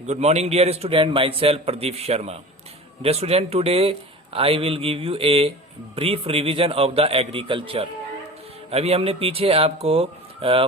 Good morning, dear student. Myself Pradeep Sharma. Dear student, today I will give you a brief revision of the agriculture. अभी हमने पीछे आपको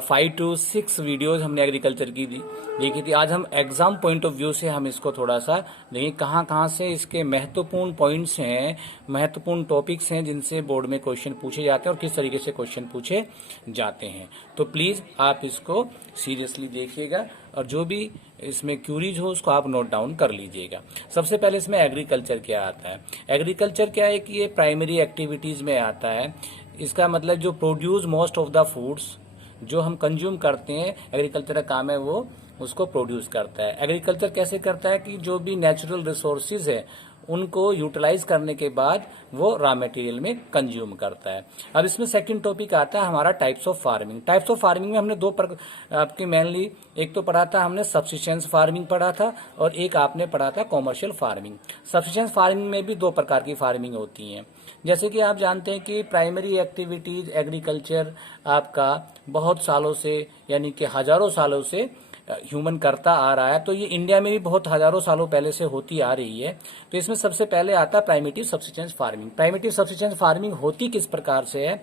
5 to 6 videos हमने agriculture की देखी थी। आज हम एग्जाम पॉइंट ऑफ व्यू से हम इसको थोड़ा सा देखें कहाँ से इसके महत्वपूर्ण पॉइंट्स हैं, महत्वपूर्ण टॉपिक्स हैं जिनसे बोर्ड में क्वेश्चन पूछे जाते हैं और किस तरीके से क्वेश्चन पूछे जाते हैं। तो प्लीज आप इसको सीरियसली देखिएगा और जो भी इसमें क्यूरीज हो उसको आप नोट डाउन कर लीजिएगा। सबसे पहले इसमें एग्रीकल्चर क्या आता है। एग्रीकल्चर क्या है कि ये प्राइमरी एक्टिविटीज में आता है। इसका मतलब जो produce most of the foods जो हम कंज्यूम करते हैं, एग्रीकल्चर का काम है वो उसको प्रोड्यूस करता है। एग्रीकल्चर कैसे करता है कि जो भी नेचुरल रिसोर्सेज है उनको यूटिलाइज करने के बाद वो रॉ मटेरियल में कंज्यूम करता है। अब इसमें सेकंड टॉपिक आता है हमारा types of farming. Types of farming में हमने दो आपकी मेनली एक तो पढ़ा था हमने सब्सिस्टेंस फार्मिंग पढ़ा था और एक आपने पढ़ा था कॉमर्शियल फार्मिंग। सब्सिस्टेंस फार्मिंग में भी दो प्रकार की फार्मिंग होती हैं। जैसे कि आप जानते हैं कि प्राइमरी एक्टिविटीज एग्रीकल्चर आपका बहुत सालों से यानी कि हजारों सालों से ह्यूमन करता आ रहा है। तो ये इंडिया में भी बहुत हजारों सालों पहले से होती आ रही है। तो इसमें सबसे पहले आता है primitive subsistence farming. Primitive subsistence farming होती किस प्रकार से है?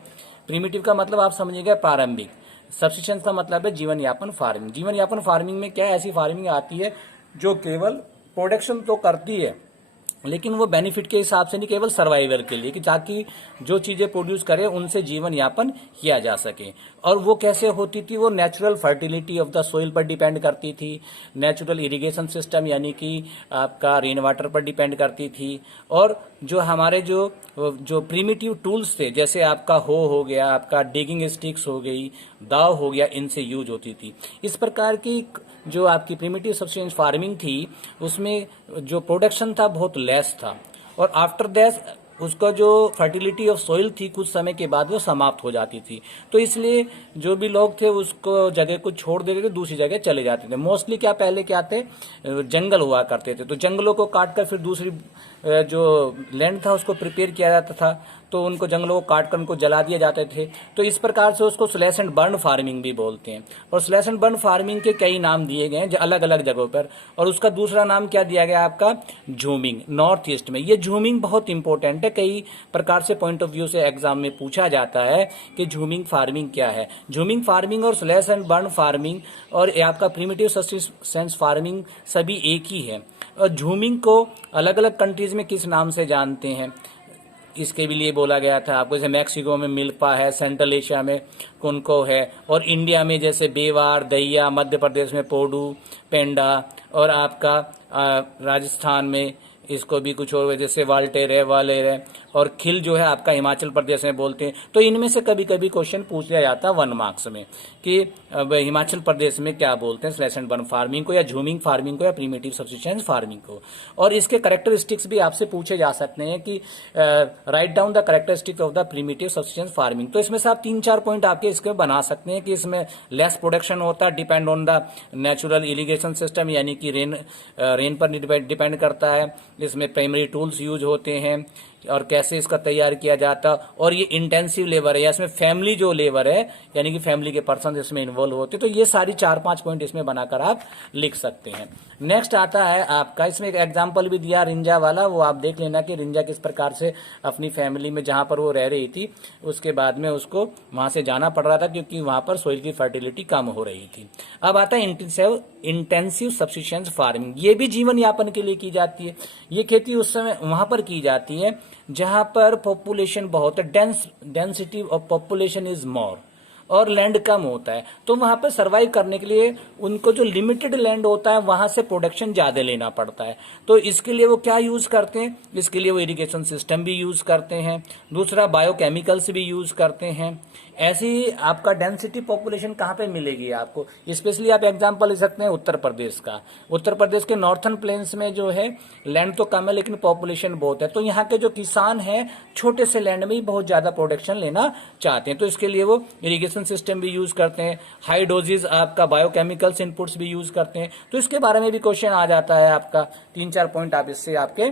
प्रिमिटिव का मतलब आप समझिएगा प्रारंभिक, सब्सिस्टेंस का मतलब है जीवन यापन फार्मिंग। जीवन यापन फार्मिंग में क्या ऐसी फार्मिंग आती है जो केवल प्रोडक्शन तो करती है लेकिन वो बेनिफिट के हिसाब से नहीं, केवल सर्वाइवल के लिए कि ताकि जो चीजें प्रोड्यूस करे उनसे जीवन यापन किया जा सके। और वो कैसे होती थी? वो natural fertility of the soil पर डिपेंड करती थी, नेचुरल इरिगेशन सिस्टम यानी कि आपका रेन वाटर पर डिपेंड करती थी। और जो हमारे जो प्रिमिटिव टूल्स थे जैसे आपका हो गया, आपका डिगिंग स्टिक्स हो गई, दाव हो गया, इनसे यूज होती थी। इस प्रकार की जो आपकी प्रिमिटिव सब्सिस्टेंस फार्मिंग थी उसमें जो प्रोडक्शन था बहुत लेस था और आफ्टर दैट उसका जो फर्टिलिटी ऑफ सॉइल थी कुछ समय के बाद वो समाप्त हो जाती थी। तो इसलिए जो भी लोग थे उसको जगह को छोड़ देते थे, दूसरी जगह चले जाते थे। मोस्टली क्या पहले क्या थे, जंगल हुआ करते थे, तो जंगलों को काट कर फिर दूसरी जो लैंड था उसको प्रिपेयर किया जाता था, तो उनको जंगलों को काट कर उनको जला दिए जाते थे। तो इस प्रकार से उसको स्लैश एंड बर्न फार्मिंग भी बोलते हैं। और स्लैश एंड बर्न फार्मिंग के कई नाम दिए गए हैं अलग अलग जगहों पर। और उसका दूसरा नाम क्या दिया गया आपका? झूमिंग। नॉर्थ ईस्ट में ये झूमिंग बहुत इंपॉर्टेंट है, कई प्रकार से पॉइंट ऑफ व्यू से एग्जाम में पूछा जाता है कि झूमिंग फार्मिंग क्या है। झूमिंग फार्मिंग और स्लैश एंड बर्न फार्मिंग और आपका प्रिमिटिव सब्सिस्टेंस फार्मिंग सभी एक ही है। और झूमिंग को अलग अलग कंट्रीज में किस नाम से जानते हैं इसके भी लिए बोला गया था आपको। जैसे मैक्सिको में मिल्पा है, सेंट्रल एशिया में कुनको है, और इंडिया में जैसे बेवार, दैया, मध्य प्रदेश में पोडू, पेंडा, और आपका राजस्थान में इसको भी कुछ और जैसे वाल्टेर है, वालेर है, और खिल जो है आपका हिमाचल प्रदेश में बोलते हैं। तो इनमें से कभी कभी क्वेश्चन पूछ लिया जाता है 1 मार्क्स में कि हिमाचल प्रदेश में क्या बोलते हैं, स्लैश एंड बर्न फार्मिंग को या झूमिंग फार्मिंग को या प्रिमिटिव सब्सिस्टेंस फार्मिंग को। और इसके कैरेक्टरिस्टिक्स भी आपसे पूछे जा सकते हैं कि write down the characteristic of the primitive subsistence farming. तो इसमें से आप 3-4 पॉइंट आपके इसके बना सकते हैं कि इसमें लेस प्रोडक्शन होता है, depend on the natural irrigation system यानी कि रेन पर डिपेंड करता है। इसमें प्राइमरी टूल्स यूज होते हैं और कैसे इसका तैयार किया जाता, और ये इंटेंसिव लेबर है या इसमें फैमिली जो लेबर है यानी कि फैमिली के पर्सन इसमें इन्वॉल्व होते हैं। तो ये सारी 4-5 पॉइंट इसमें बनाकर आप लिख सकते हैं। नेक्स्ट आता है आपका, इसमें एक एग्जांपल भी दिया रिंजा वाला, वो आप देख लेना कि रिंजा किस प्रकार से अपनी फैमिली में जहां पर वो रह रही थी उसके बाद में उसको वहां से जाना पड़ रहा था क्योंकि वहां पर सोइल की फर्टिलिटी कम हो रही थी। अब आता है इंटेंसिव सब्सिस्टेंस फार्मिंग। ये भी जीवन यापन के लिए की जाती है। ये खेती उस समय वहां पर की जाती है जहां पर पॉपुलेशन बहुत है, density of population is more, और लैंड कम होता है। तो वहां पर सर्वाइव करने के लिए उनको जो लिमिटेड लैंड होता है वहां से प्रोडक्शन ज्यादा लेना पड़ता है। तो इसके लिए वो क्या यूज करते हैं? इसके लिए वो इरिगेशन सिस्टम भी यूज करते हैं, दूसरा बायोकेमिकल्स भी यूज करते हैं। ऐसी आपका डेंसिटी पॉपुलेशन कहाँ पे मिलेगी आपको? स्पेशली आप एग्जांपल ले सकते हैं उत्तर प्रदेश का। उत्तर प्रदेश के नॉर्थन प्लेन्स में जो है लैंड तो कम है लेकिन पॉपुलेशन बहुत है। तो यहाँ के जो किसान हैं छोटे से लैंड में ही बहुत ज्यादा प्रोडक्शन लेना चाहते हैं। तो इसके लिए वो इरिगेशन सिस्टम भी यूज करते हैं, हाई डोजेज आपका बायोकेमिकल्स इनपुट्स भी यूज करते हैं। तो इसके बारे में भी क्वेश्चन आ जाता है आपका। 3-4 पॉइंट आप इससे आपके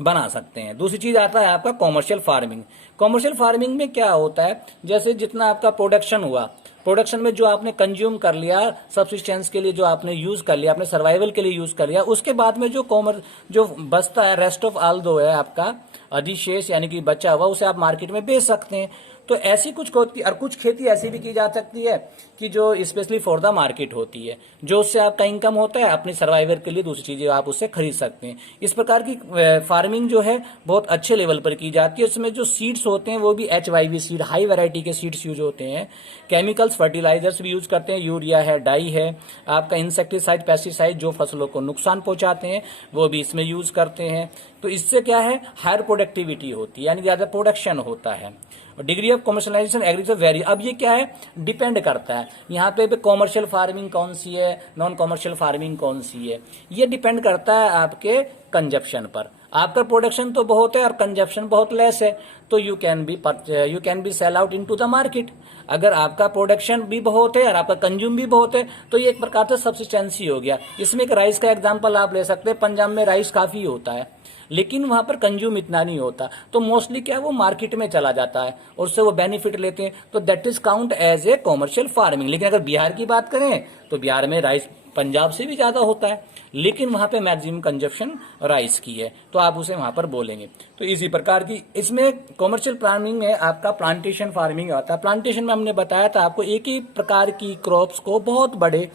बना सकते हैं। दूसरी चीज आता है आपका कॉमर्शियल फार्मिंग। कॉमर्शियल फार्मिंग में क्या होता है, जैसे जितना आपका प्रोडक्शन हुआ, प्रोडक्शन में जो आपने कंज्यूम कर लिया, सब्सिस्टेंस के लिए जो आपने यूज कर लिया, अपने सर्वाइवल के लिए यूज कर लिया, उसके बाद में जो बचता है, रेस्ट ऑफ ऑल दो है आपका अधिशेष यानी कि बचा हुआ, उसे आप मार्केट में बेच सकते हैं। तो ऐसी कुछ खेती और कुछ खेती ऐसी भी की जा सकती है कि जो स्पेशली फॉर द मार्केट होती है, जो उससे आपका इनकम होता है, अपनी सर्वाइवल के लिए दूसरी चीजें आप उससे खरीद सकते हैं। इस प्रकार की फार्मिंग जो है बहुत अच्छे लेवल पर की जाती है। उसमें जो सीड्स होते हैं वो भी HYV सीड, हाई वैरायटी के सीड्स यूज होते हैं। केमिकल्स, फर्टिलाइजर्स भी यूज करते हैं, यूरिया है, डाई है, आपका इंसेक्टिसाइड, पेस्टिसाइड जो फसलों को नुकसान पहुंचाते हैं वो भी इसमें यूज करते हैं। तो इससे क्या है, हायर प्रोडक्टिविटी होती है, यानी ज्यादा प्रोडक्शन होता है। Degree of commercialisation agriculture very. अब ये क्या है, डिपेंड करता है यहाँ पे कॉमर्शियल फार्मिंग कौन सी है, नॉन कॉमर्शियल फार्मिंग कौन सी है, ये डिपेंड करता है आपके कंजप्शन पर। आपका प्रोडक्शन तो बहुत है और कंजप्शन बहुत लेस है, तो you can be sell out into the market. अगर आपका प्रोडक्शन भी बहुत है और आपका कंज्यूम भी बहुत है तो ये एक प्रकार से सब्सिस्टेंसी हो गया। इसमें एक राइस का एग्जांपल आप ले सकते हैं। पंजाब में राइस काफी होता है लेकिन वहां पर कंज्यूम इतना नहीं होता, तो मोस्टली क्या है वो मार्केट में चला जाता है और उससे वो बेनिफिट लेते हैं, तो that is count as a commercial farming. लेकिन अगर बिहार की बात करें तो बिहार में राइस पंजाब से भी ज्यादा होता है, लेकिन वहां पे मैक्सिमम कंजप्शन राइस की है, तो आप उसे वहां पर बोलेंगे। तो इसी प्रकार की इसमें कॉमर्शियल फार्मिंग में आपका प्लांटेशन फार्मिंग आता है। प्लांटेशन में हमने बताया था आपको, एक ही प्रकार की क्रॉप्स को बहुत बड़े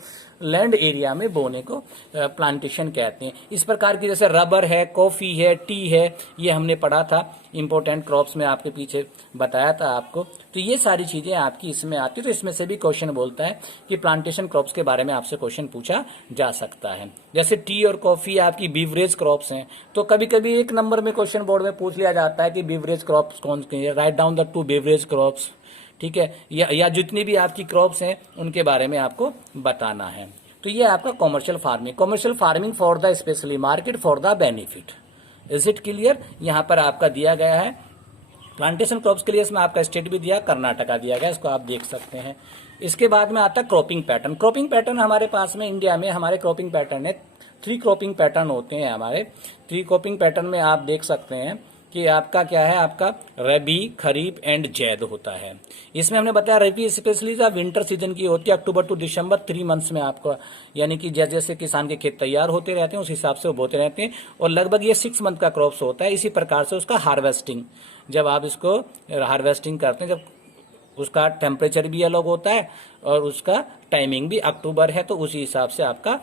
लैंड एरिया में बोने को प्लांटेशन कहते हैं। इस प्रकार की जैसे रबर है, कॉफी है, टी है, ये हमने पढ़ा था इंपॉर्टेंट क्रॉप्स में, आपके पीछे बताया था आपको। तो ये सारी चीजें आपकी इसमें आती है। तो इसमें से भी क्वेश्चन बोलता है कि प्लांटेशन क्रॉप्स के बारे में आपसे क्वेश्चन पूछा जा सकता है। जैसे टी और कॉफी आपकी बीवरेज क्रॉप्स हैं, तो कभी कभी एक नंबर में क्वेश्चन बोर्ड में पूछ लिया जाता है कि बीवरेज क्रॉप्स कौन सी है, write down the 2 beverage crops, ठीक है, या जितनी भी आपकी क्रॉप्स हैं उनके बारे में आपको बताना है। तो ये आपका commercial farming for the specially market for the benefit. Is it clear? यहाँ पर आपका दिया गया है प्लांटेशन क्रॉप्स के लिए, इसमें आपका स्टेट भी दिया, कर्नाटका दिया गया, इसको आप देख सकते हैं। इसके बाद में आता है क्रॉपिंग पैटर्न। क्रॉपिंग पैटर्न हमारे पास में इंडिया में हमारे क्रॉपिंग पैटर्न है, 3 क्रॉपिंग पैटर्न होते हैं हमारे। 3 क्रॉपिंग पैटर्न में आप देख सकते हैं कि आपका क्या है, आपका रबी, खरीफ एंड जैद होता है। इसमें हमने बताया रबी स्पेशली जो विंटर सीजन की होती है, अक्टूबर टू दिसंबर, 3 मंथ्स में आपको, यानी कि जैसे जैसे किसान के खेत तैयार होते रहते हैं उस हिसाब से वो बोते रहते हैं, और लगभग ये 6 मंथ का क्रॉप्स होता है। इसी प्रकार से उसका हार्वेस्टिंग, जब आप इसको हार्वेस्टिंग करते हैं, जब उसका टेम्परेचर भी अलग होता है और उसका टाइमिंग भी, अक्टूबर है तो उसी हिसाब से आपका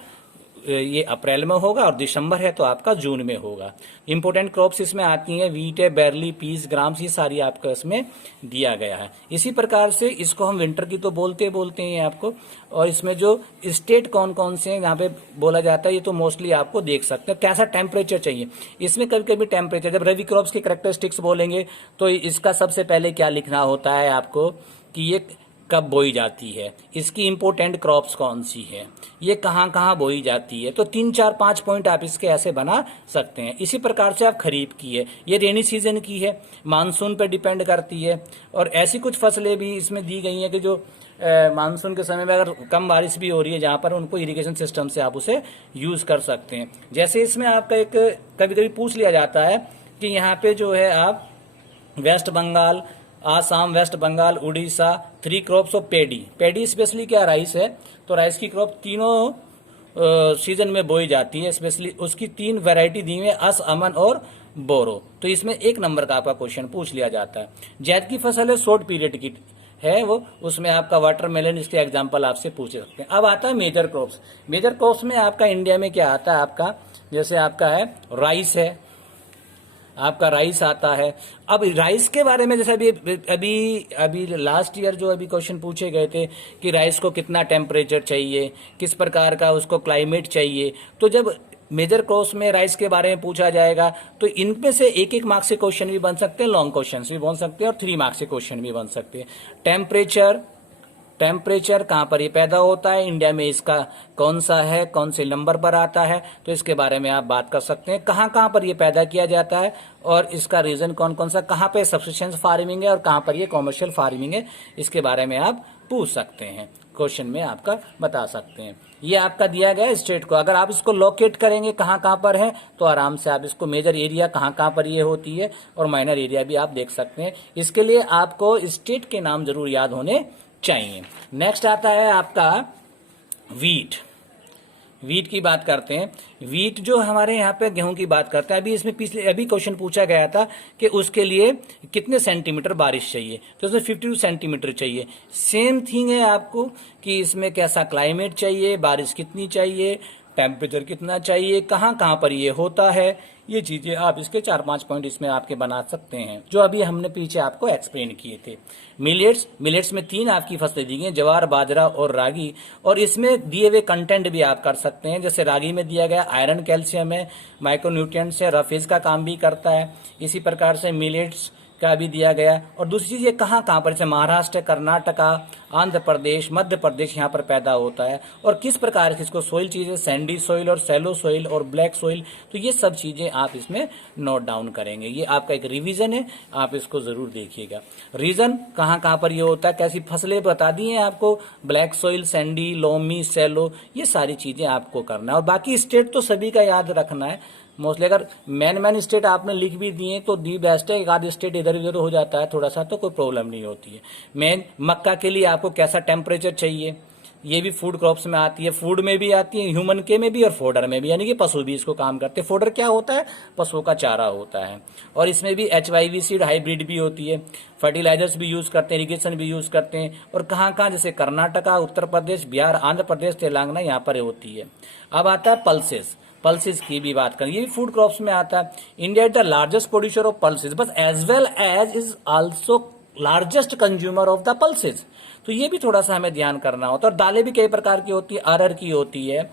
ये अप्रैल में होगा, और दिसंबर है तो आपका जून में होगा। इंपोर्टेंट क्रॉप्स इसमें आती हैं, वीट है, बैरली, पीस, ग्राम्स, ये सारी आपको इसमें दिया गया है। इसी प्रकार से इसको हम विंटर की तो बोलते हैं आपको। और इसमें जो स्टेट कौन कौन से हैं यहाँ पे बोला जाता है, ये तो मोस्टली आपको देख सकते हैं। कैसा टेम्परेचर चाहिए, इसमें कभी कभी टेम्परेचर, जब रबी क्रॉप्स के कैरेक्टरिस्टिक्स बोलेंगे तो इसका सबसे पहले क्या लिखना होता है आपको कि ये कब बोई जाती है, इसकी इंपोर्टेंट क्रॉप्स कौन सी है, ये कहाँ कहाँ बोई जाती है। तो 3, 4, 5 पॉइंट आप इसके ऐसे बना सकते हैं। इसी प्रकार से आप खरीफ की है, ये रेनी सीजन की है, मानसून पर डिपेंड करती है। और ऐसी कुछ फसलें भी इसमें दी गई हैं कि जो मानसून के समय में अगर कम बारिश भी हो रही है, जहां पर उनको इरिगेशन सिस्टम से आप उसे यूज कर सकते हैं। जैसे इसमें आपका एक कभी कभी पूछ लिया जाता है कि यहाँ पे जो है आप West Bengal, Assam, West Bengal, Orissa, 3 crops of paddy specially क्या राइस है, तो राइस की क्रॉप तीनों सीजन में बोई जाती है। स्पेशली उसकी 3 वैरायटी दी हुई है, अस, अमन और बोरो। तो इसमें 1 नंबर का आपका क्वेश्चन पूछ लिया जाता है। जैद की फसल है, शॉर्ट पीरियड की है वो, उसमें आपका वाटरमेलन, इसके एग्जाम्पल आपसे पूछ सकते हैं। अब आता है मेजर क्रॉप्स। मेजर क्रॉप्स में आपका इंडिया में क्या आता है, आपका जैसे आपका है राइस है, आपका राइस आता है। अब राइस के बारे में जैसे अभी लास्ट ईयर जो अभी क्वेश्चन पूछे गए थे कि राइस को कितना टेम्परेचर चाहिए, किस प्रकार का उसको क्लाइमेट चाहिए, तो जब मेजर क्रॉप्स में राइस के बारे में पूछा जाएगा तो इनमें से 1-1 मार्क्स के क्वेश्चन भी बन सकते हैं, लॉन्ग क्वेश्चन भी बन सकते हैं और 3 मार्क्स के क्वेश्चन भी बन सकते हैं। टेम्परेचर कहाँ पर ये पैदा होता है, इंडिया में इसका कौन सा है, कौन से नंबर पर आता है, तो इसके बारे में आप बात कर सकते हैं। कहाँ कहाँ पर ये पैदा किया जाता है और इसका रीजन कौन कौन सा, कहाँ पे सब्सिस्टेंस फार्मिंग है और कहाँ पर ये कॉमर्शियल फार्मिंग है, इसके बारे में आप पूछ सकते हैं। क्वेश्चन में आपका बता सकते हैं। ये आपका दिया गया है स्टेट को, अगर आप इसको लोकेट करेंगे कहाँ कहाँ पर है तो आराम से आप इसको मेजर एरिया कहाँ कहाँ पर ये होती है और माइनर एरिया भी आप देख सकते हैं। इसके लिए आपको स्टेट के नाम जरूर याद होने चाहिए। नेक्स्ट आता है आपका वीट। वीट की बात करते हैं। वीट जो हमारे यहाँ पे गेहूं की बात करते हैं, अभी इसमें पिछले अभी क्वेश्चन पूछा गया था कि उसके लिए कितने सेंटीमीटर बारिश चाहिए, तो इसमें 52 सेंटीमीटर चाहिए। सेम थिंग है आपको कि इसमें कैसा क्लाइमेट चाहिए, बारिश कितनी चाहिए, टेम्परेचर कितना चाहिए, कहाँ कहाँ पर ये होता है, ये चीजें आप इसके 4-5 पॉइंट इसमें आपके बना सकते हैं जो अभी हमने पीछे आपको एक्सप्लेन किए थे। मिलेट्स में 3 आपकी फसलें दी गई, जवार, बाजरा और रागी, और इसमें दिए हुए कंटेंट भी आप कर सकते हैं। जैसे रागी में दिया गया आयरन, कैल्शियम है, माइक्रोन्यूट्रिएंट्स है, रफेज का काम भी करता है। इसी प्रकार से मिलेट्स का भी दिया गया। और दूसरी चीज ये कहाँ कहाँ पर, जैसे महाराष्ट्र, कर्नाटका, आंध्र प्रदेश, मध्य प्रदेश यहाँ पर पैदा होता है, और किस प्रकार की इसको सोइल चीजें, सैंडी सोइल और सैलो सोइल और ब्लैक सोइल, तो ये सब चीजें आप इसमें नोट डाउन करेंगे। ये आपका एक रिवीजन है, आप इसको जरूर देखिएगा। रीजन कहाँ कहाँ पर ये होता है, कैसी फसलें बता दी हैं आपको, black soil, sandy, loamy, sallow, ये सारी चीजें आपको करना है। और बाकी स्टेट तो सभी का याद रखना है मोस्टली। अगर मैन स्टेट आपने लिख भी दिए तो दी बेस्ट है, एक आध स्टेट इधर उधर हो जाता है थोड़ा सा तो कोई प्रॉब्लम नहीं होती है। मेन मक्का के लिए आपको कैसा टेम्परेचर चाहिए, ये भी फूड क्रॉप्स में आती है, फूड में भी आती है, ह्यूमन के में भी और फोडर में भी, यानी कि पशु भी इसको काम करते हैं। फोडर क्या होता है, पशुओं का चारा होता है। और इसमें भी HYV सीड हाइब्रिड भी होती है, फर्टिलाइजर्स भी यूज करते हैं, इरिगेशन भी यूज करते हैं। और कहाँ कहाँ, जैसे कर्नाटका, उत्तर प्रदेश, बिहार, आंध्र प्रदेश, तेलंगाना, यहाँ पर होती है। अब आता है पल्सेस की भी बात करें, ये भी फूड क्रॉप्स में आता है। India is the largest producer of pulses but as well as is also largest consumer of the pulses, तो ये भी थोड़ा सा हमें ध्यान करना होता है। और दालें भी कई प्रकार की होती है, अरहर की होती है,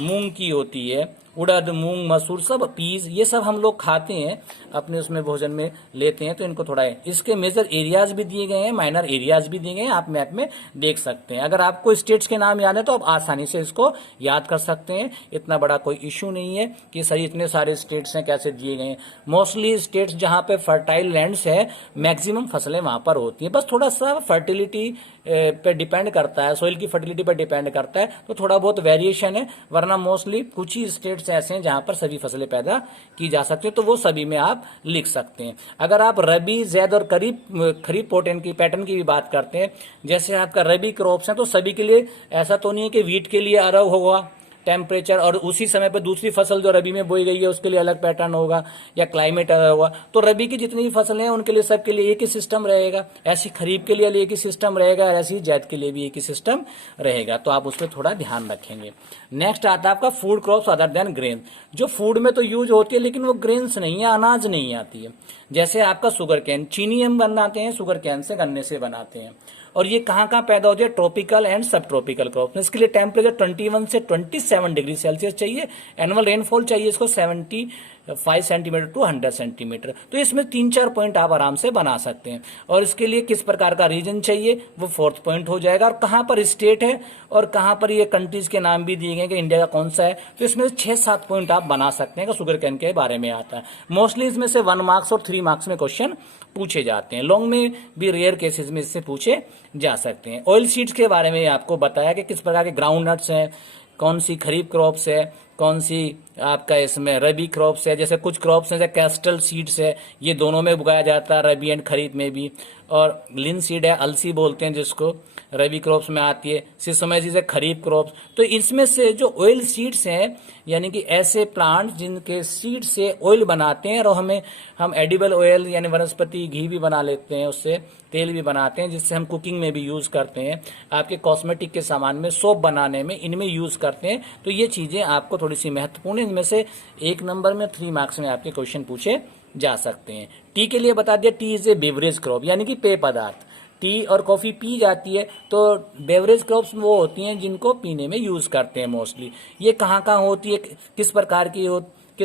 मूंग की होती है, उड़द, मूंग, मसूर, सब पीस, ये सब हम लोग खाते हैं, अपने उसमें भोजन में लेते हैं, तो इनको थोड़ा है। इसके मेजर एरियाज भी दिए गए हैं, माइनर एरियाज भी दिए गए हैं, आप मैप में देख सकते हैं। अगर आपको स्टेट्स के नाम याद है तो आप आसानी से इसको याद कर सकते हैं, इतना बड़ा कोई इश्यू नहीं है कि सर इतने सारे स्टेट्स हैं कैसे दिए गए हैं। मोस्टली स्टेट्स जहां पे फर्टाइल लैंड्स है, मैक्सिमम फसलें वहां पर होती है, बस थोड़ा सा फर्टिलिटी पे डिपेंड करता है, सोइल की फर्टिलिटी पर डिपेंड करता है, तो थोड़ा बहुत वेरिएशन है, वरना मोस्टली कुछ ही स्टेट्स ऐसे हैं जहां पर सभी फसलें पैदा की जा सकती है, तो वो सभी में आप लिख सकते हैं। अगर आप रबी, जैद और खरीफ पैटर्न की भी बात करते हैं, जैसे आपका रबी क्रॉप्स हैं, तो सभी के लिए ऐसा तो नहीं है कि वीट के लिए अरब होगा टेम्परेचर और उसी समय पर दूसरी फसल जो रबी में बोई गई है उसके लिए अलग पैटर्न होगा या क्लाइमेट अलग होगा। तो रबी की जितनी भी फसलें हैं उनके लिए सबके लिए एक ही सिस्टम रहेगा, ऐसी खरीफ के लिए एक ही सिस्टम रहेगा, और ऐसी जैद के लिए भी एक ही सिस्टम रहेगा, तो आप उस पर थोड़ा ध्यान रखेंगे। नेक्स्ट आता है आपका food crops other than grain, जो फूड में तो यूज होती है लेकिन वो ग्रेन्स नहीं है, अनाज नहीं आती है। जैसे आपका शुगर कैन, चीनी हम बनाते हैं शुगर कैन से, गन्ने से बनाते हैं, और ये कहाँ कहाँ पैदा होती है, ट्रॉपिकल एंड सब ट्रॉपिकल क्रॉप। इसके लिए टेम्परेचर 21 से 27 डिग्री सेल्सियस चाहिए, एनुअल रेनफॉल चाहिए इसको 75 सेंटीमीटर टू 100 सेंटीमीटर। तो इसमें 3-4 पॉइंट आप आराम से बना सकते हैं। और इसके लिए किस प्रकार का रीजन चाहिए वो 4th पॉइंट हो जाएगा, और कहाँ पर स्टेट है और कहाँ पर ये कंट्रीज के नाम भी दिए गए कि इंडिया का कौन सा है, तो इसमें 6-7 पॉइंट आप बना सकते हैं। शुगर कैन के बारे में आता है, मोस्टली इसमें से 1 मार्क्स और 3 मार्क्स में क्वेश्चन पूछे जाते हैं, लॉन्ग में भी रेयर केसेस में इससे पूछे जा सकते हैं। ऑयल सीड्स के बारे में आपको बताया कि किस प्रकार के ग्राउंड नट्स हैं, कौन सी खरीफ क्रॉप्स है, कौन सी आपका इसमें रबी क्रॉप्स है। जैसे कुछ क्रॉप्स हैं जैसे कैस्टल सीड्स है, ये दोनों में उगाया जाता है, रबी एंड खरीफ में भी। और लिन सीड है, अलसी बोलते हैं जिसको, रबी क्रॉप्स में आती है। सिसोमेसिस जैसे खरीफ क्रॉप्स। तो इसमें से जो ऑयल सीड्स हैं, यानी कि ऐसे प्लांट जिनके सीड से ऑयल बनाते हैं, और हम एडिबल ऑयल यानी वनस्पति घी भी बना लेते हैं, उससे तेल भी बनाते हैं, जिससे हम कुकिंग में भी यूज करते हैं, आपके कॉस्मेटिक के सामान में, सोप बनाने में, इनमें यूज करते हैं। तो ये चीजें आपको थोड़ी सी महत्वपूर्ण है, इनमें से 1 नंबर में 3 मार्क्स में आपके क्वेश्चन पूछे जा सकते हैं। टी के लिए बता दिया, T is a beverage crop, यानी कि पेय पदार्थ। टी और कॉफी पी जाती है, तो बेवरेज क्रॉप्स वो होती हैं जिनको पीने में यूज करते हैं मोस्टली। ये कहाँ कहाँ होती है, किस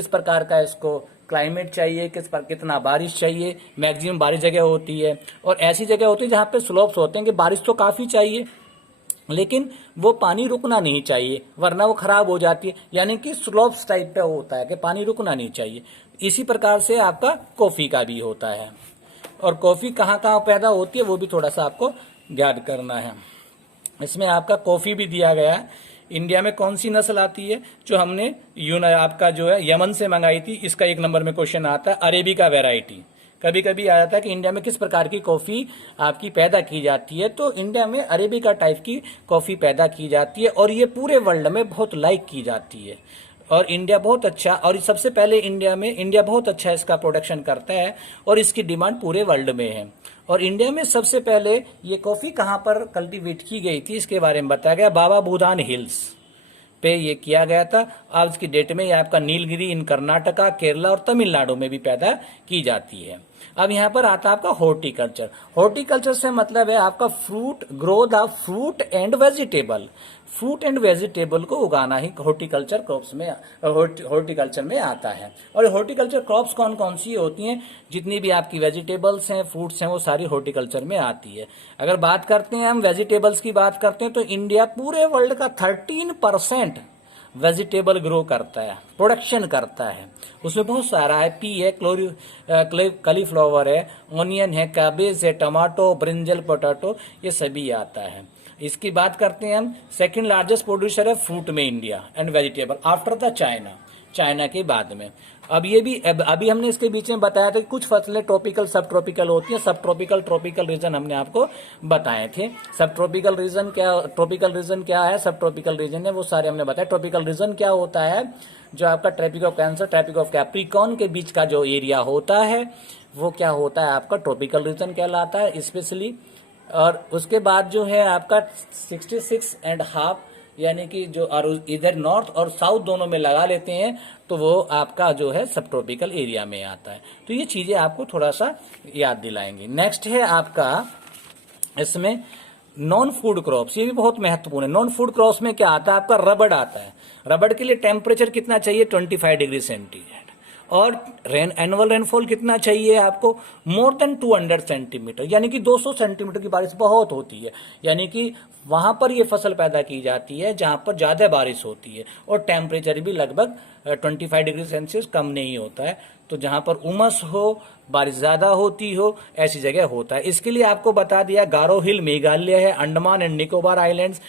प्रकार का इसको क्लाइमेट चाहिए, कितना बारिश चाहिए, मैक्सिमम बारिश जगह होती है, और ऐसी जगह होती है जहाँ पे स्लोप्स होते हैं कि बारिश तो काफी चाहिए लेकिन वो पानी रुकना नहीं चाहिए, वरना वो खराब हो जाती है, यानी कि स्लोप्स टाइप पे होता है कि पानी रुकना नहीं चाहिए। इसी प्रकार से आपका कॉफी का भी होता है, और कॉफी कहाँ कहाँ पैदा होती है वो भी थोड़ा सा आपको याद करना है। इसमें आपका कॉफी भी दिया गया है। इंडिया में कौन सी नस्ल आती है, जो हमने आपका जो है यमन से मंगाई थी, इसका 1 नंबर में क्वेश्चन आता है। अरेबिका वैरायटी कभी कभी आ जाता है कि इंडिया में किस प्रकार की कॉफी आपकी पैदा की जाती है, तो इंडिया में अरेबिका टाइप की कॉफी पैदा की जाती है और ये पूरे वर्ल्ड में बहुत लाइक की जाती है। और इंडिया बहुत अच्छा, और सबसे पहले इंडिया बहुत अच्छा इसका प्रोडक्शन करता है और इसकी डिमांड पूरे वर्ल्ड में है। और इंडिया में सबसे पहले ये कॉफी कहाँ पर कल्टीवेट की गई थी, इसके बारे में बताया गया। बाबा बुदान हिल्स पे ये किया गया था। आज की डेट में ये आपका नीलगिरी इन कर्नाटका, केरला और तमिलनाडु में भी पैदा की जाती है। अब यहाँ पर आता है आपका हॉर्टिकल्चर। हॉर्टिकल्चर से मतलब है आपका fruit, grow the fruit and vegetable. Fruit and vegetable को उगाना ही हॉर्टिकल्चर क्रॉप्स में, हॉर्टिकल्चर में आता है। और हॉर्टिकल्चर क्रॉप्स कौन कौन सी होती हैं, जितनी भी आपकी वेजिटेबल्स हैं, फ्रूट्स हैं, वो सारी हॉर्टिकल्चर में आती है। अगर बात करते हैं हम वेजिटेबल्स की बात करते हैं, तो इंडिया पूरे वर्ल्ड का 13% वेजिटेबल ग्रो करता है, प्रोडक्शन करता है। उसमें बहुत सारा है, पी है, कलीफ्लावर है, ऑनियन है, कैबेज है, टमाटो, ब्रिंजल, पोटैटो, ये सभी आता है। इसकी बात करते हैं हम, सेकंड लार्जेस्ट प्रोड्यूसर है फ्रूट में India and vegetable after the China के बाद में। अब ये भी अभी हमने इसके बीच में बताया था कि कुछ फसलें ट्रॉपिकल सब ट्रॉपिकल होती हैं। सब ट्रॉपिकल, ट्रॉपिकल रीजन हमने आपको बताए थे। सब ट्रॉपिकल रीजन क्या है, सब ट्रॉपिकल रीजन है वो सारे हमने बताया। ट्रॉपिकल रीजन क्या होता है, जो आपका tropic of Cancer, tropic of Capricorn के बीच का जो एरिया होता है वो क्या होता है, आपका ट्रॉपिकल रीजन कहलाता है स्पेशली। और उसके बाद जो है आपका 66.5, यानी कि जो इधर नॉर्थ और साउथ दोनों में लगा लेते हैं, तो वो आपका जो है सब ट्रॉपिकल एरिया में आता है। तो ये चीजें आपको थोड़ा सा याद दिलाएंगी। नेक्स्ट है आपका इसमें नॉन फूड क्रॉप्स, ये भी बहुत महत्वपूर्ण है। नॉन फूड क्रॉप्स में क्या आता है, आपका रबड़ आता है। रबड़ के लिए टेम्परेचर कितना चाहिए, 25 डिग्री सेंटीग्रेड। और एनुअल रेनफॉल कितना चाहिए आपको, मोर देन 200 सेंटीमीटर, यानी कि 200 सेंटीमीटर की बारिश बहुत होती है। यानी कि वहां पर ये फसल पैदा की जाती है जहां पर ज्यादा बारिश होती है, और टेम्परेचर भी लगभग 25 डिग्री सेल्सियस कम नहीं होता है। तो जहां पर उमस हो, बारिश ज्यादा होती हो, ऐसी जगह होता है। इसके लिए आपको बता दिया, गारो हिल मेघालय है, अंडमान एंड निकोबार आइलैंड्स,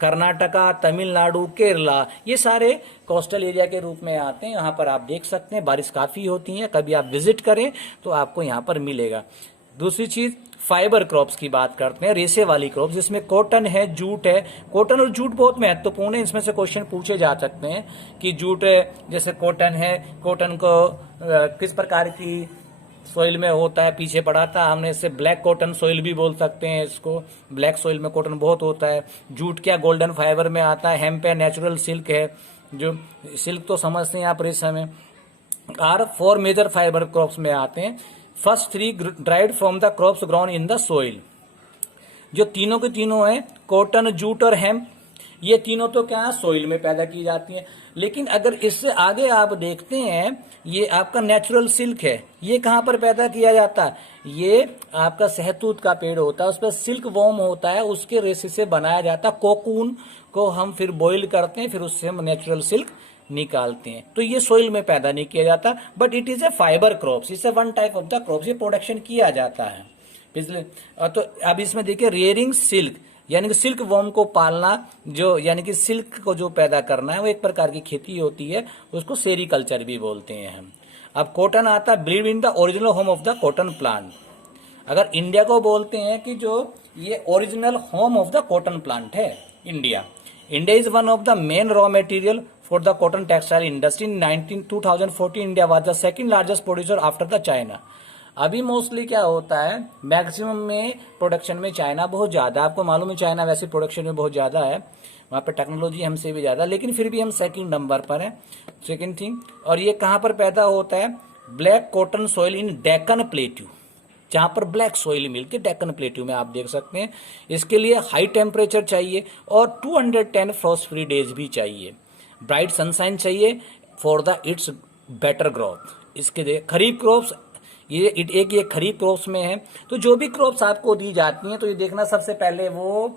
कर्नाटका, तमिलनाडु, केरला, ये सारे कोस्टल एरिया के रूप में आते हैं। यहाँ पर आप देख सकते हैं बारिश काफी होती है, कभी आप विजिट करें तो आपको यहाँ पर मिलेगा। दूसरी चीज, फाइबर क्रॉप्स की बात करते हैं, रेशे वाली क्रॉप्स, जिसमें कॉटन है, जूट है। कॉटन और जूट बहुत महत्वपूर्ण है, इसमें से क्वेश्चन पूछे जा सकते हैं कि जूट जैसे कॉटन है, कॉटन को किस प्रकार की सोइल में होता है, पीछे पढ़ा था हमने। इससे ब्लैक कॉटन सोइल भी बोल सकते हैं इसको, ब्लैक सोइल में कॉटन बहुत होता है। जूट क्या गोल्डन फाइबर में आता है। हेम्प है, नेचुरल सिल्क है, जो सिल्क तो समझते हैं आप रेशम में। आर 4 मेजर फाइबर क्रॉप्स में आते हैं। First 3 dried from the crops grown in the soil. जो तीनों के तीनों हैं, कॉटन, जूट और हेम्प, ये तीनों तो क्या है, सोइल में पैदा की जाती हैं। लेकिन अगर इससे आगे आप देखते हैं, ये आपका नेचुरल सिल्क है, ये कहां पर पैदा किया जाता है, ये आपका सहतूत का पेड़ होता है, उस पर सिल्क वॉर्म होता है, उसके रेशे से बनाया जाता है। कोकून को हम फिर बॉईल करते हैं, फिर उससे हम नेचुरल सिल्क निकालते हैं। तो ये सोइल में पैदा नहीं किया जाता, but it is a fibre crops, it's a one type of the crops, ये प्रोडक्शन किया जाता है। पिछले तो अब इसमें देखिए, रेयरिंग सिल्क, यानी कि सिल्क वॉर्म को पालना, जो यानी कि सिल्क को जो पैदा करना है, वो एक प्रकार की खेती होती है, उसको सेरीकल्चर भी बोलते हैं हम। अब कॉटन आता है, believe in the original home of the cotton plant. अगर इंडिया को बोलते हैं कि जो ये original home of the cotton plant है India is one of the main raw material for the cotton textile industry. In 2014 India was the second largest producer after the China. अभी mostly क्या होता है, मैक्सिमम में production में China बहुत ज्यादा, आपको मालूम है चाइना वैसे प्रोडक्शन में बहुत ज्यादा है, वहां पर टेक्नोलॉजी हमसे भी ज्यादा, लेकिन फिर भी हम सेकंड नंबर पर है, सेकंड थिंग। और ये कहां पर पैदा होता है, black cotton soil in Deccan plateau, जहां पर ब्लैक सॉइल मिलती है, डेक्कन प्लेट्यू में आप देख सकते हैं। इसके लिए हाई टेम्परेचर चाहिए और 210 फ्रॉस्ट फ्री डेज भी चाहिए। ब्राइट सनशाइन चाहिए for the it's better growth. इसके खरीफ क्रॉप्स, ये खरीफ क्रॉप्स में है। तो जो भी क्रॉप्स आपको दी जाती हैं, तो ये देखना सबसे पहले वो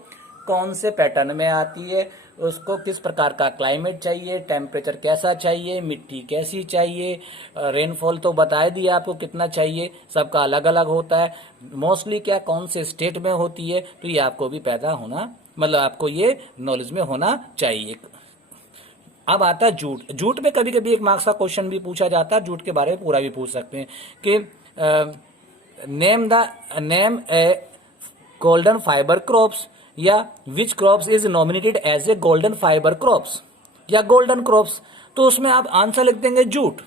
कौन से पैटर्न में आती है, उसको किस प्रकार का क्लाइमेट चाहिए, टेम्परेचर कैसा चाहिए, मिट्टी कैसी चाहिए, रेनफॉल तो बता दिया आपको कितना चाहिए, सबका अलग अलग होता है। मोस्टली क्या कौन से स्टेट में होती है, तो ये आपको भी पैदा होना मतलब आपको ये नॉलेज में होना चाहिए। अब आता है जूट। जूट में कभी कभी एक मार्क्स का क्वेश्चन भी पूछा जाता है, जूट के बारे में पूरा भी पूछ सकते हैं कि name a golden fibre crops, या which crops is nominated as a golden fibre crops या गोल्डन क्रॉप्स, तो उसमें आप आंसर लिख देंगे जूट।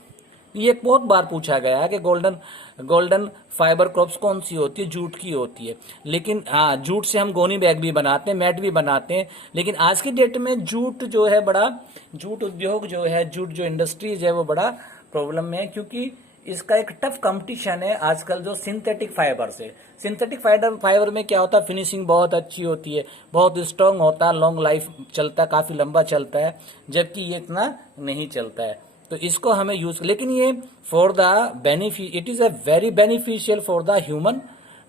ये बहुत बार पूछा गया है कि गोल्डन फाइबर क्रॉप्स कौन सी होती है, जूट की होती है। लेकिन हाँ, जूट से हम गोनी बैग भी बनाते हैं, मैट भी बनाते हैं, लेकिन आज की डेट में जूट जो है बड़ा, जूट उद्योग जो है, जूट जो इंडस्ट्रीज है वो बड़ा प्रॉब्लम में है, क्योंकि इसका एक टफ कंपटीशन है आजकल जो सिंथेटिक फाइबर से। सिंथेटिक फाइबर में क्या होता है, फिनिशिंग बहुत अच्छी होती है, बहुत स्ट्रांग होता है, लॉन्ग लाइफ चलता है, काफी लंबा चलता है, जबकि ये इतना नहीं चलता है। तो इसको हमें यूज, लेकिन ये for the benefit, it is a very beneficial for the human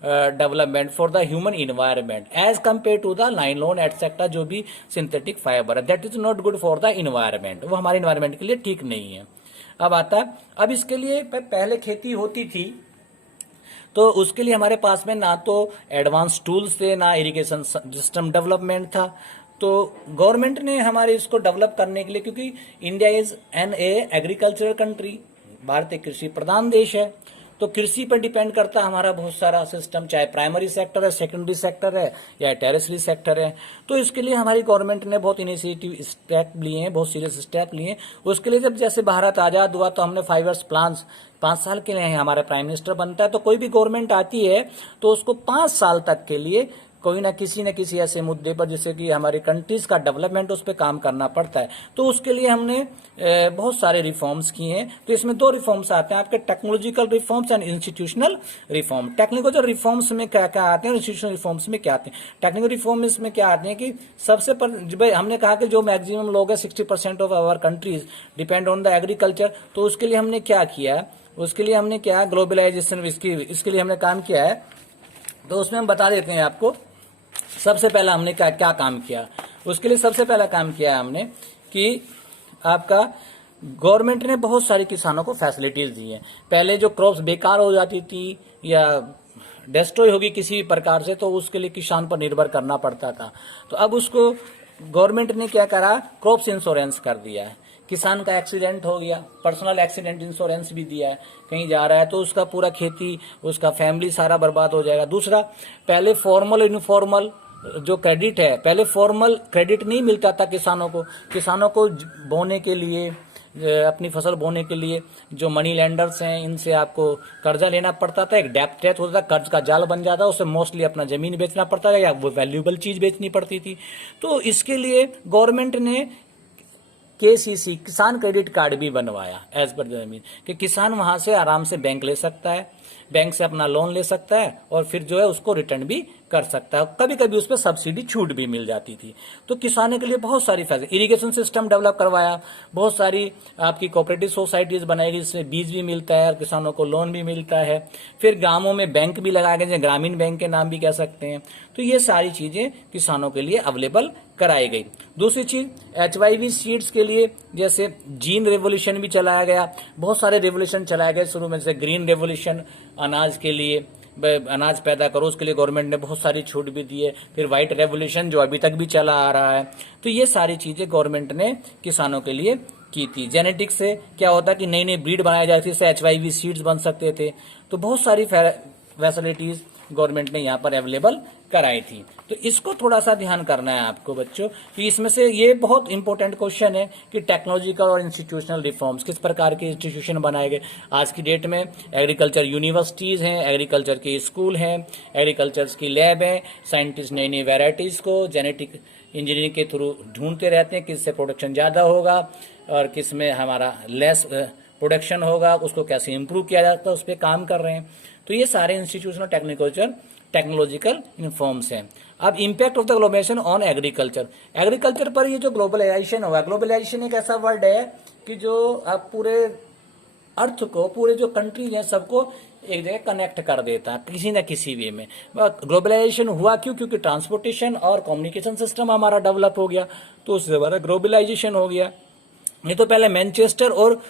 development, for the human environment as compare to the nylon etcetera जो भी सिंथेटिक फाइबर है, that is not good for the environment, वो हमारे environment के लिए ठीक नहीं है। अब आता है, अब इसके लिए पहले खेती होती थी तो उसके लिए हमारे पास में ना तो एडवांस टूल्स थे, ना इरिगेशन सिस्टम डेवलपमेंट था। तो गवर्नमेंट ने हमारे इसको डेवलप करने के लिए, क्योंकि India is an agricultural country, Bharat एक कृषि प्रधान देश है, तो कृषि पर डिपेंड करता है हमारा बहुत सारा सिस्टम, चाहे प्राइमरी सेक्टर है, सेकेंडरी सेक्टर है, या टेरेसरी सेक्टर है। तो इसके लिए हमारी गवर्नमेंट ने बहुत इनिशिएटिव स्टेप लिए हैं, बहुत सीरियस स्टेप लिए हैं। उसके लिए जब जैसे भारत आजाद हुआ तो हमने 5 ईयर्स प्लान 5 साल के लिए हमारा प्राइम मिनिस्टर बनता है, तो कोई भी गवर्नमेंट आती है तो उसको 5 साल तक के लिए कोई ना किसी ऐसे मुद्दे पर, जैसे कि हमारी कंट्रीज का डेवलपमेंट, उस पर काम करना पड़ता है। तो उसके लिए हमने बहुत सारे रिफॉर्म्स किए हैं। तो इसमें 2 रिफॉर्म्स आते हैं आपके, technological reforms and institutional reform. Technical reforms में क्या क्या आते हैं और इंस्टीट्यूशनल रिफॉर्म्स में क्या आते हैं। टेक्निकल रिफॉर्म्स में क्या आते हैं कि सबसे पर हमने कहा कि जो मैक्सिमम लोग है 60% of our countries depend on the agriculture, तो उसके लिए हमने क्या किया, उसके लिए हमने क्या ग्लोबलाइजेशन, इसके लिए हमने काम किया है। तो उसमें हम बता देते हैं आपको, सबसे पहला हमने क्या क्या काम किया। उसके लिए सबसे पहला काम किया है हमने कि आपका गवर्नमेंट ने बहुत सारे किसानों को फैसिलिटीज दी हैं। पहले जो क्रॉप्स बेकार हो जाती थी या डिस्ट्रॉय होगी किसी भी प्रकार से, तो उसके लिए किसान पर निर्भर करना पड़ता था। तो अब उसको गवर्नमेंट ने क्या करा, क्रॉप्स इंश्योरेंस कर दिया है। किसान का एक्सीडेंट हो गया, पर्सनल एक्सीडेंट इंश्योरेंस भी दिया है, कहीं जा रहा है तो उसका पूरा खेती, उसका फैमिली सारा बर्बाद हो जाएगा। दूसरा, पहले फॉर्मल इनफॉर्मल जो क्रेडिट है, पहले फॉर्मल क्रेडिट नहीं मिलता था किसानों को बोने के लिए, अपनी फसल बोने के लिए जो मनी लैंडर्स हैं इनसे आपको कर्जा लेना पड़ता था, एक डेप्ट होता था, कर्ज का जाल बन जाता, उससे मोस्टली अपना जमीन बेचना पड़ता था या वो वैल्यूएबल चीज बेचनी पड़ती थी। तो इसके लिए गवर्नमेंट ने KCC किसान क्रेडिट कार्ड भी बनवाया एज पर जमीन, कि किसान वहां से आराम से बैंक ले सकता है, बैंक से अपना लोन ले सकता है और फिर जो है उसको रिटर्न भी कर सकता है। कभी कभी उस पर सब्सिडी छूट भी मिल जाती थी। तो किसानों के लिए बहुत सारी फैसिलिटी, इरिगेशन सिस्टम डेवलप करवाया, बहुत सारी आपकी कोऑपरेटिव सोसाइटीज बनाई गई, इसमें बीज भी मिलता है और किसानों को लोन भी मिलता है। फिर गांवों में बैंक भी लगाए गए, ग्रामीण बैंक के नाम भी कह सकते हैं। तो ये सारी चीजें किसानों के लिए अवेलेबल कराई गई। दूसरी चीज, HYV सीड्स के लिए जैसे जीन रेवोल्यूशन भी चलाया गया, बहुत सारे रेवोल्यूशन चलाए गए शुरू में, जैसे ग्रीन रेवोल्यूशन, अनाज के लिए अनाज पैदा करो, उसके लिए गवर्नमेंट ने बहुत सारी छूट भी दी है। फिर व्हाइट रेवोल्यूशन जो अभी तक भी चला आ रहा है। तो ये सारी चीजें गवर्नमेंट ने किसानों के लिए की थी। जेनेटिक्स से क्या होता है कि नई नई ब्रीड बनाई जाती है, इससे HYV सीड्स बन सकते थे। तो बहुत सारी फैसिलिटीज गवर्नमेंट ने यहाँ पर अवेलेबल कराई थी। तो इसको थोड़ा सा ध्यान करना है आपको बच्चों, कि इसमें से ये बहुत इंपॉर्टेंट क्वेश्चन है कि टेक्नोलॉजिकल और इंस्टीट्यूशनल रिफॉर्म्स, किस प्रकार के इंस्टीट्यूशन बनाए गए। आज की डेट में एग्रीकल्चर यूनिवर्सिटीज हैं, एग्रीकल्चर के स्कूल हैं, एग्रीकल्चर की लैब हैं, साइंटिस्ट नई नई वेराइटीज को जेनेटिक इंजीनियरिंग के थ्रू ढूंढते रहते हैं, किससे प्रोडक्शन ज्यादा होगा और किस में हमारा लेस प्रोडक्शन होगा, उसको कैसे इंप्रूव किया जाता है, उस पर काम कर रहे हैं। तो ये सारे इंस्टीट्यूशनल टेक्नोलॉजिकल इन्फॉर्म्स हैं। अब impact of the globalisation on agriculture पर ये जो ग्लोबलाइजेशन हुआ, ग्लोबलाइजेशन एक ऐसा वर्ड है कि जो आप पूरे अर्थ को, पूरे जो कंट्री है सबको एक जगह कनेक्ट कर देता है किसी न किसी वे में। ग्लोबलाइजेशन हुआ क्यों? क्योंकि ट्रांसपोर्टेशन और कम्युनिकेशन सिस्टम हमारा डेवलप हो गया, तो उससे हमारा ग्लोबलाइजेशन हो गया। नहीं तो पहले मैनचेस्टर और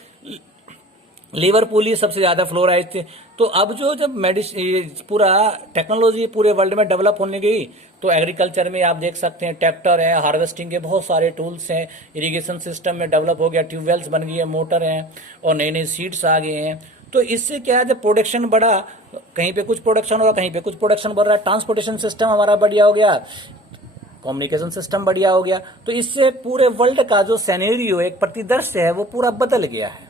लिवरपूल ये सबसे ज्यादा फ्लोराइड थे। तो अब जो जब मेडिसिन पूरा टेक्नोलॉजी पूरे वर्ल्ड में डेवलप होने गई, तो एग्रीकल्चर में आप देख सकते हैं ट्रैक्टर है, हार्वेस्टिंग के बहुत सारे टूल्स हैं, इरिगेशन सिस्टम में डेवलप हो गया, ट्यूबवेल्स बन गई है, मोटर हैं और नई नई सीड्स आ गए हैं। तो इससे क्या है, जब प्रोडक्शन बढ़ा, कहीं पे कुछ प्रोडक्शन हो रहा, कहीं पे कुछ प्रोडक्शन बढ़ रहा है, ट्रांसपोर्टेशन सिस्टम हमारा बढ़िया हो गया, कम्युनिकेशन सिस्टम बढ़िया हो गया। तो इससे पूरे वर्ल्ड का जो सिनेरियो एक प्रतिदर्श है वो पूरा बदल गया है।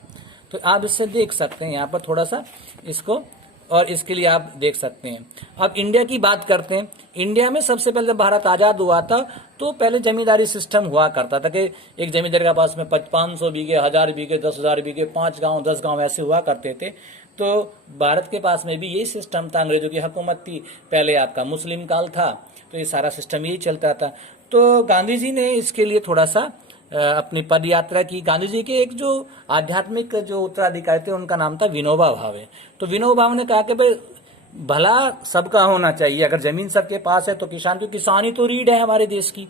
तो आप इससे देख सकते हैं यहाँ पर थोड़ा सा इसको, और इसके लिए आप देख सकते हैं। अब इंडिया की बात करते हैं। इंडिया में सबसे पहले जब भारत आजाद हुआ था तो पहले जमींदारी सिस्टम हुआ करता था कि एक जमींदार के पास में 500 बीघे, 1000 बीघे, 10,000 बीघे, 5 गांव, 10 गांव ऐसे हुआ करते थे। तो भारत के पास में भी यही सिस्टम था, अंग्रेजों की हुकूमत थी, पहले आपका मुस्लिम काल था, तो ये सारा सिस्टम यही चलता था। तो गांधी जी ने इसके लिए थोड़ा सा अपनी पद यात्रा की। गांधी जी के एक जो आध्यात्मिक जो उत्तराधिकारी थे उनका नाम था विनोबा भावे। तो विनोबा भावे ने कहा कि भाई भला सबका होना चाहिए, अगर जमीन सबके पास है तो किसान, क्योंकि किसान ही तो रीढ़ है हमारे देश की।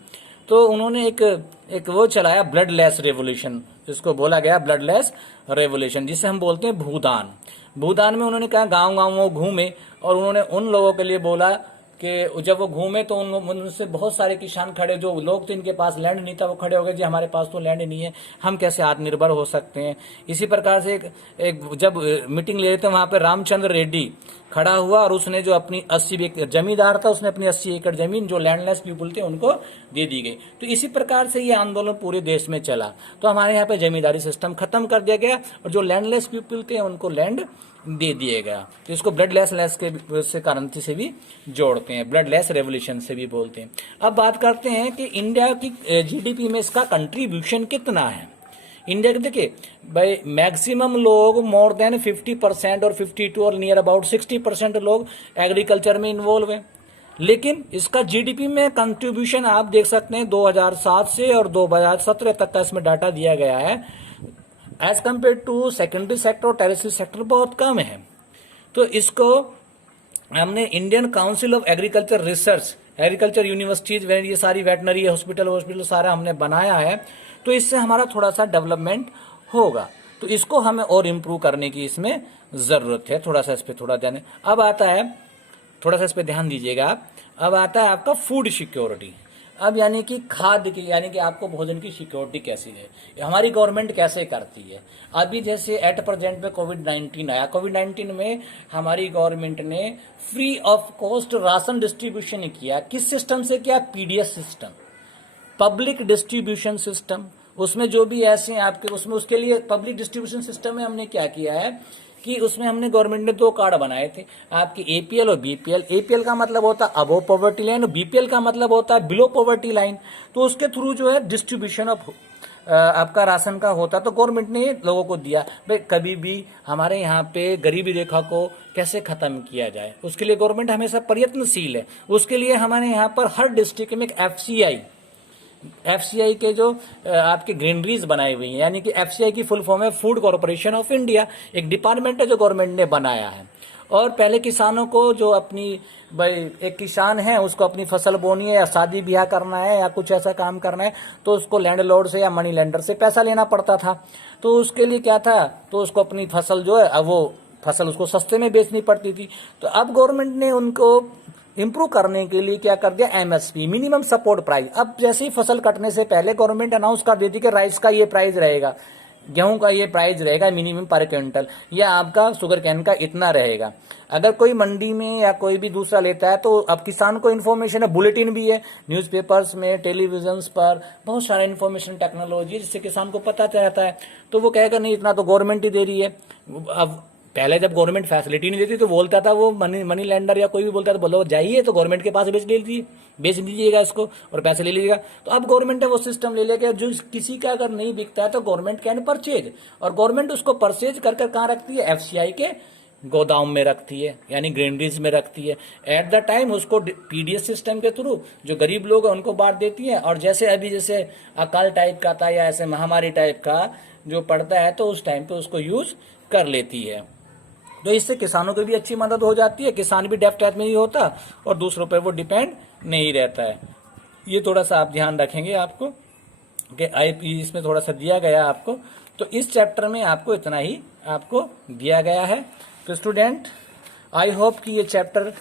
तो उन्होंने एक वो चलाया ब्लड लेस रेवोल्यूशन, जिसको बोला गया ब्लड लेस रेवोल्यूशन, जिसे हम बोलते हैं भूदान। भूदान में उन्होंने कहा गांव गांव वो घूमे और उन्होंने उन लोगों के लिए बोला कि जब वो घूमे तो उनसे बहुत सारे किसान खड़े, जो लोग थे इनके पास लैंड नहीं था, वो खड़े हो गए जी हमारे पास तो लैंड नहीं है, हम कैसे आत्मनिर्भर हो सकते हैं। इसी प्रकार से एक जब मीटिंग ले रहे थे वहां पे रामचंद्र रेड्डी खड़ा हुआ और उसने जो अपनी 80 जमींदार था, उसने अपनी 80 एकड़ जमीन जो लैंडलेस पीपुल थे उनको दे दी गई। तो इसी प्रकार से ये आंदोलन पूरे देश में चला। तो हमारे यहाँ पे जमींदारी सिस्टम खत्म कर दिया गया और जो लैंडलेस पीपुल थे उनको लैंड दे दिए गया। तो इसको ब्लड लेस के से क्रांति से भी जोड़ते हैं, ब्लड लेस रेवोल्यूशन से भी बोलते हैं। अब बात करते हैं कि इंडिया की जीडीपी में इसका कंट्रीब्यूशन कितना है। इंडिया के देखिए भाई मैक्सिमम लोग मोर देन 50% और 52 और नियर अबाउट 60% लोग एग्रीकल्चर में इन्वॉल्व है। लेकिन इसका जीडीपी में कंट्रीब्यूशन आप देख सकते हैं 2007 से और 2017 तक का इसमें डाटा दिया गया है, as compare to secondary sector और टेरिटरी सेक्टर बहुत कम है। तो इसको हमने Indian Council of Agriculture Research, agriculture universities, ये सारी वेटनरी हॉस्पिटल सारा हमने बनाया है। तो इससे हमारा थोड़ा सा डेवलपमेंट होगा। तो इसको हमें और इम्प्रूव करने की इसमें जरूरत है, थोड़ा सा इस पर थोड़ा ध्यान। अब आता है, थोड़ा सा इस पर ध्यान दीजिएगा आप, अब आता है आपका फूड सिक्योरिटी। अब यानी कि खाद्य की, यानी कि आपको भोजन की सिक्योरिटी कैसी है, हमारी गवर्नमेंट कैसे करती है। अभी जैसे एट प्रेजेंट में कोविड-19 आया, कोविड-19 में हमारी गवर्नमेंट ने free of cost ration distribution किया। किस सिस्टम से किया? PDS system, public distribution system. उसमें जो भी ऐसे हैं आपके, उसमें उसके लिए पब्लिक डिस्ट्रीब्यूशन सिस्टम में हमने क्या किया है कि उसमें हमने गवर्नमेंट ने 2 कार्ड बनाए थे आपकी, एपीएल और बीपीएल। एपीएल का मतलब होता है अबव पॉवर्टी लाइन और बीपीएल का मतलब होता है बिलो पॉवर्टी लाइन। तो उसके थ्रू जो है डिस्ट्रीब्यूशन ऑफ आपका राशन का होता, तो गवर्नमेंट ने लोगों को दिया। भाई कभी भी हमारे यहाँ पे गरीबी रेखा को कैसे खत्म किया जाए, उसके लिए गवर्नमेंट हमेशा प्रयत्नशील है। उसके लिए हमारे यहाँ पर हर डिस्ट्रिक्ट में एक एफसीआई के जो आपके ग्रीनरीज बनाई हुई हैं, यानी कि एफसीआई की फुल फॉर्म है फूड कॉर्पोरेशन ऑफ इंडिया, एक डिपार्टमेंट है जो गवर्नमेंट ने बनाया है। और पहले किसानों को जो अपनी, भाई एक किसान है उसको अपनी फसल बोनी है या शादी ब्याह करना है या कुछ ऐसा काम करना है, तो उसको लैंडलॉर्ड से या मनी लेंडर से पैसा लेना पड़ता था। तो उसके लिए क्या था, तो उसको अपनी फसल जो है, अब वो फसल उसको सस्ते में बेचनी पड़ती थी। तो अब गवर्नमेंट ने उनको इंप्रूव करने के लिए क्या कर दिया, एमएसपी, मिनिमम सपोर्ट प्राइस। अब जैसे ही फसल कटने से पहले गवर्नमेंट अनाउंस कर देती कि राइस का ये प्राइस रहेगा, गेहूं का ये प्राइस रहेगा मिनिमम पर क्विंटल, या आपका शुगर कैन का इतना रहेगा। अगर कोई मंडी में या कोई भी दूसरा लेता है तो अब किसान को इन्फॉर्मेशन है, बुलेटिन भी है न्यूज़पेपर्स में, टेलीविजन पर बहुत सारा इन्फॉर्मेशन टेक्नोलॉजी, जिससे किसान को पता रहता है। तो वो कहेगा नहीं इतना तो गवर्नमेंट ही दे रही है। अब पहले जब गवर्नमेंट फैसिलिटी नहीं देती तो बोलता था वो मनी लेंडर या कोई भी बोलता था, बोलो जाइए तो गवर्नमेंट के पास बेच दीजिएगा इसको और पैसे ले लीजिएगा। तो अब गवर्नमेंट ने वो सिस्टम ले लिया कि जो किसी का अगर नहीं बिकता है तो गवर्नमेंट कैन परचेज, और गवर्नमेंट उसको परचेज कर कहाँ रखती है, एफसीआई के गोदाम में रखती है, यानी ग्रेनरीज में रखती है। एट द टाइम उसको पीडीएस सिस्टम के थ्रू जो गरीब लोग हैं उनको बांट देती है। और जैसे अभी जैसे अकाल टाइप का था या ऐसे महामारी टाइप का जो पड़ता है तो उस टाइम पे उसको यूज कर लेती है। तो इससे किसानों को भी अच्छी मदद हो जाती है, किसान भी डेफ्ट में नहीं होता और दूसरों पर वो डिपेंड नहीं रहता है। ये थोड़ा सा आप ध्यान रखेंगे आपको। ओके, इसमें थोड़ा सा दिया गया आपको, तो इस चैप्टर में आपको इतना ही आपको दिया गया है। तो स्टूडेंट, आई होप कि ये चैप्टर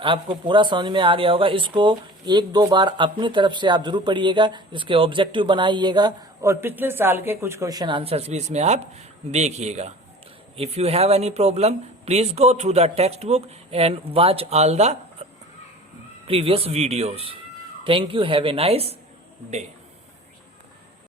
आपको पूरा समझ में आ गया होगा। इसको एक दो बार अपनी तरफ से आप जरूर पढ़िएगा, इसके ऑब्जेक्टिव बनाइएगा और पिछले साल के कुछ क्वेश्चन आंसर्स भी इसमें आप देखिएगा। If you have any problem, please go through the text book and watch all the previous videos. Thank you. Have a nice day.